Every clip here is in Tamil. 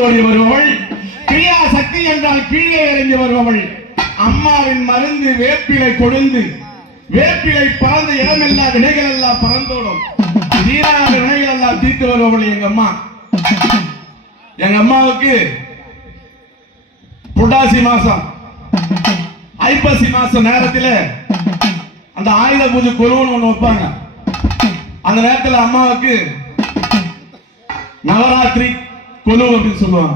பாய்ந்தோடி வருபவள், கிரியா சக்தி என்றால் கீழே இறங்கி வருபவள். அம்மாவின் மருந்து வேப்பிலை கொழுந்து, வேப்பிலை பறந்த இடமெல்லாம் வினைகள் எல்லாம் பறந்தோடும், தீராத வினைகள் எல்லாம் தீர்த்து வருபவள் எங்க அம்மா. எங்க அம்மாவுக்கு புரட்டாசி மாசம் ஐப்பசி மாசம் நேரத்தில் அந்த ஆயுத பூஜை கொலுன்னு ஒண்ணு வைப்பாங்க. அந்த நேரத்தில் அம்மாவுக்கு நவராத்திரி கொலு அப்படின்னு சொல்லுவாங்க.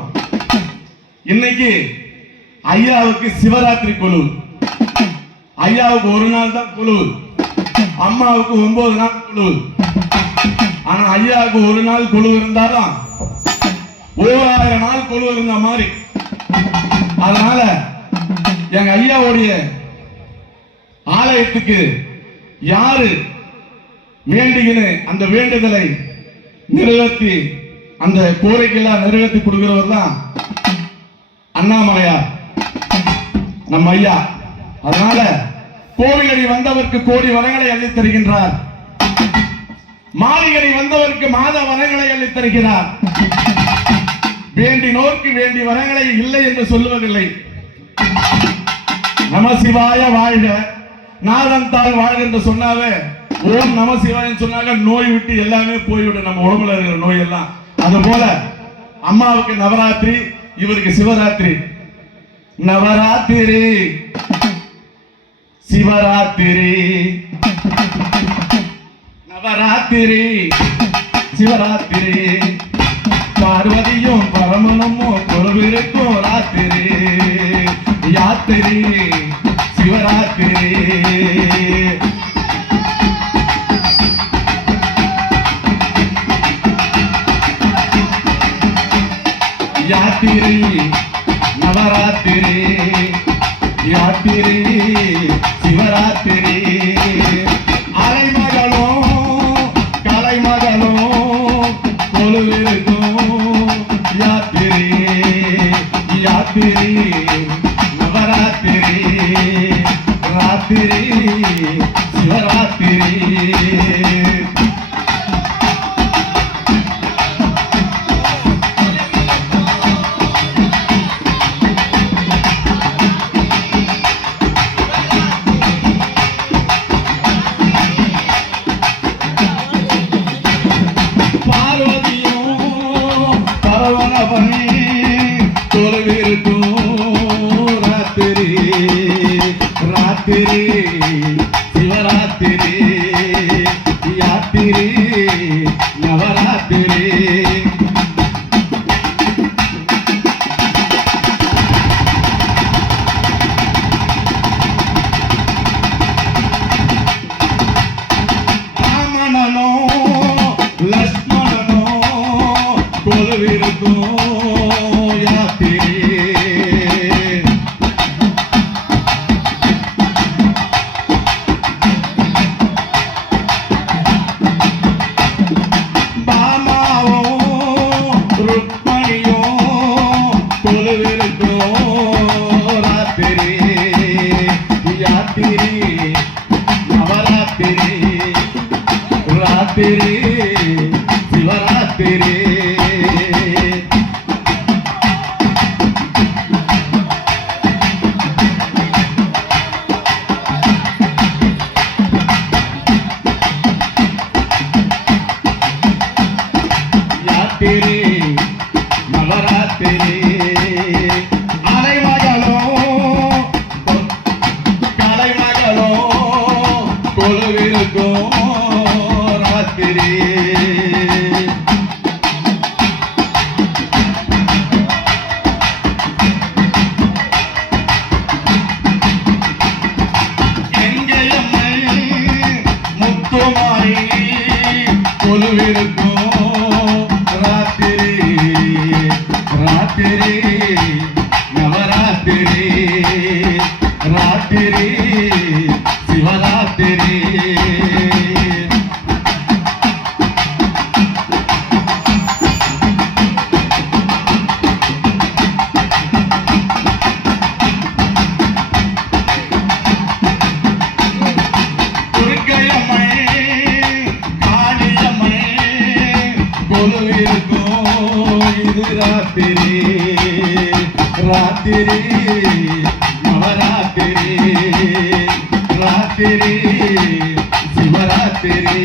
இன்னைக்கு ஐயாவுக்கு சிவராத்திரி கொலு. ஐயாவுக்கு ஒரு நாள் தான் கொலு, அம்மாவுக்கு 9 நாள் கொலு. ஆனா ஐயாவுக்கு ஒரு நாள் கொலு இருந்தாலும் 1000 நாள் கொலு இருந்த மாதிரி. அதனால எங்க ஐயாவுடைய ஆலயத்துக்கு யாரு வேண்டிக்கின்னு அந்த வேண்டுதலை நிறைவேற்றி அந்த கோரிக்கையெல்லாம் நிறைவேற்றி கொடுக்கிறவர் தான் அண்ணாமலையார் நம்ம ஐயா. அதனால கோவிலடி வந்தவருக்கு கோடி வரங்களை அள்ளித் தருகின்றார், மாளிகை வந்தவருக்கு மாத வரங்களை அள்ளித் தருகிறார். வேண்டினோர்க்கு வேண்டி வரங்களை இல்லை என்று சொல்லுவதில்லை. நம சிவாய வாழ்க, நாதன் தாள் வாழ்க என்று சொன்னாவே ஓம் நம சிவாயன்னு சொன்னாங்க நோய் விட்டு எல்லாமே போய்விடும், நம்ம உடம்புல இருக்கிற நோய் எல்லாம். அது போல அம்மாவுக்கு நவராத்திரி, இவருக்கு சிவராத்திரி. நவராத்திரி சிவராத்திரி, நவராத்திரி சிவராத்திரி, பார்வதியும் பரமனமும் கொலுவிருக்கும் ராத்திரி. யாத்திரி சிவராத்திரி, யாத்திரி நவராத்திரி, யாத்திரி சிவராத்திரி. அலைமகளும் கலைமகளும் கொலுவிருக்கும் யாத்திரி. யாத்திரி நவராத்திரி, ராத்திரி சிவராத்திரி. ராத்திரி சிவராத்திரி, யாத்திரி நவராத்திரி. ராமனோ லக்ஷ்மணனோ கொலுவிருக்கும் யாத்திரி. யாத்திரி நவராத்திரி, ராத்திரி சிவராத்திரி. யாத்திரி நவராத்திரி, கொலுவிருக்கும் ராத்திரி. எங்கேயம்மை முத்துமாரி கொலுவிருக்கும் ராத்திரி. ராத்திரி நவராத்திரி, ராத்திரி சிவராத்திரி. துர்க்கையம்மை காளியம்மை கொலுவிருக்கும் இது ராத்திரி. ராத்திரி நவராத்திரி ராத்திரி சிவராத்திரி